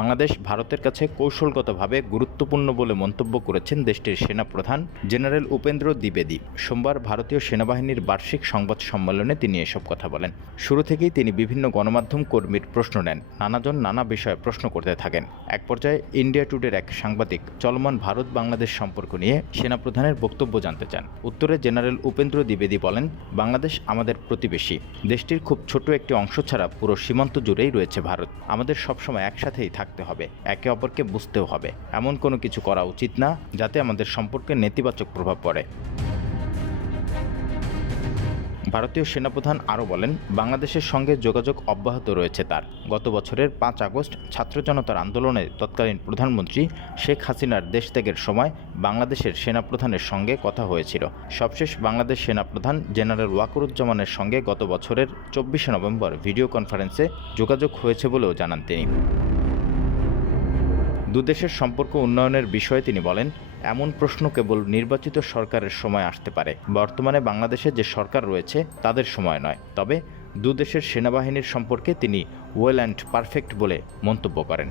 বাংলাদেশ ভারতের কাছে কৌশলগতভাবে গুরুত্বপূর্ণ বলে মন্তব্য করেছেন দেশটির সেনাপ্রধান জেনারেল উপেন্দ্র দ্বিবেদী। সোমবার ভারতীয় সেনাবাহিনীর বার্ষিক সংবাদ সম্মেলনে তিনি এসব কথা বলেন। শুরু থেকেই তিনি বিভিন্ন গণমাধ্যম কর্মীর প্রশ্ন নেন, নানাজন নানা বিষয়ে প্রশ্ন করতে থাকেন। এক পর্যায়ে ইন্ডিয়া টুডের এক সাংবাদিক চলমান ভারত বাংলাদেশ সম্পর্ক নিয়ে সেনাপ্রধানের বক্তব্য জানতে চান। উত্তরে জেনারেল উপেন্দ্র দ্বিবেদী বলেন, বাংলাদেশ আমাদের প্রতিবেশী। দেশটির খুব ছোট একটি অংশ ছাড়া পুরো সীমান্ত জুড়েই রয়েছে ভারত। আমাদের সবসময় একসাথেই থাকতে হবে, একে অপরকে বুঝতেও হবে। এমন কোনো কিছু করা উচিত না যাতে আমাদের সম্পর্কে নেতিবাচক প্রভাব পড়ে। ভারতীয় সেনাপ্রধান আরও বলেন, বাংলাদেশের সঙ্গে যোগাযোগ অব্যাহত রয়েছে তার। গত বছরের ৫ আগস্ট ছাত্র জনতার আন্দোলনে তৎকালীন প্রধানমন্ত্রী শেখ হাসিনার দেশত্যাগের সময় বাংলাদেশের সেনাপ্রধানের সঙ্গে কথা হয়েছিল। সবশেষ বাংলাদেশ সেনাপ্রধান জেনারেল ওয়াকারুজ্জামানের সঙ্গে গত বছরের ২৪শে নভেম্বর ভিডিও কনফারেন্সে যোগাযোগ হয়েছে বলেও জানান তিনি। দুদেশের সম্পর্ক উন্নয়নের বিষয়ে তিনি বলেন, এমন প্রশ্ন কেবল নির্বাচিত সরকারের সময় আসতে পারে। বর্তমানে বাংলাদেশে যে সরকার রয়েছে তাদের সময় নয়। তবে দুদেশের সেনাবাহিনীর সম্পর্কে তিনি ওয়েল অ্যান্ড পারফেক্ট বলে মন্তব্য করেন।